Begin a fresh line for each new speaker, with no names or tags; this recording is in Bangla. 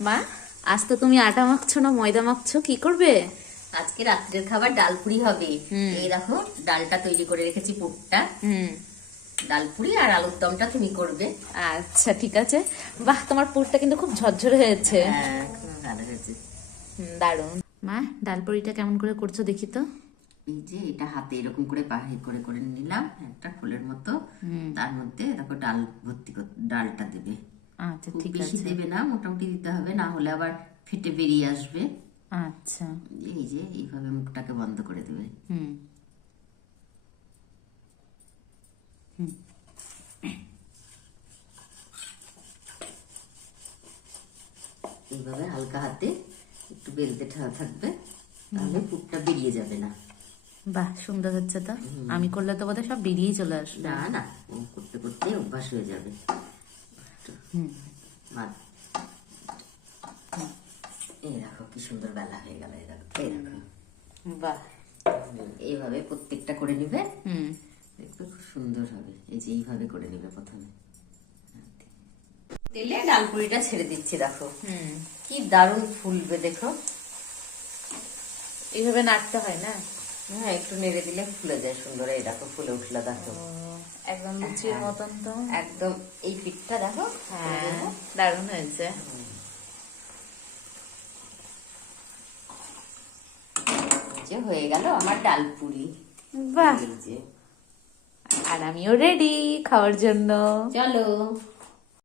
মা আজ তো তুমি আটা মাখছো না ময়দা মাখছো কি করবে?
আজকে রাত্রের খাবার ডাল পুরি হবে।
হুম।
এই দেখো ডালটা তৈরি করে রেখেছি পুরটা।
হুম।
ডাল পুরি আর আলুর দমটা তুমি করবে।
আচ্ছা ঠিক আছে। বাহ তোমার পুরটা কিন্তু খুব ঝরঝরে হয়েছে।
হ্যাঁ খুব হয়েছে।
হুম, দারুণ। মা ডালপুরিটা কেমন করে করছ দেখি তো?
এই যে এটা হাতে এরকম করে বাহির করে করে নিলাম একটা ফুলের মতো। তার মধ্যে দেখো ডাল ভর্তি কর- ডালটা দেবে।
আচ্ছা ঠিক
বেশি দেবে না মোটামুটি দিতে হবে না হলে আবার ফেটে বেরিয়ে আসবে।
আচ্ছা।
এই যে এইভাবে মুখটাকে বন্ধ করে দেবে।
হুম।
এইভাবে হালকা হাতে একটু বেলতে ঠা- থাকবে তাহলে পুরটা বেরিয়ে যাবে না।
বাহ সুন্দর হচ্ছে তো। আমি করলে তো বোধহয় সব বেরিয়েই চলে আসবে।
না না করতে করতে অভ্যাস হয়ে যাবে।
হুম।
এই দেখো কি সুন্দর বেলা হয়ে গেল এই দেখো এই দেখো।
বাহ।
এইভাবে প্রত্যেকটা করে নিবে।
হুম।
দেখবে খুব সুন্দর হবে। এই যে এইভাবে করে নিবে প্রথমে। তেলে? ডালপুরিটা ছেড়ে দিচ্ছি দেখো।
হুম।
কি দারুণ ফুলবে দেখো।
এইভাবে নাড়তে হয় না?
হ্যাঁ একটু নেড়ে দিলে ফুলে যায় সুন্দর। এই দেখো ফুলে উঠল দেখো।
একদম লুচির মতন তো।
একদম এই পিঠটা দেখো
হ্যাঁ। দারুণ হয়েছে
যে হয়ে গেল আমার ডালপুরি
বাহ।
এই
আর আমিও রেডি খাওয়ার জন্য।
চলো।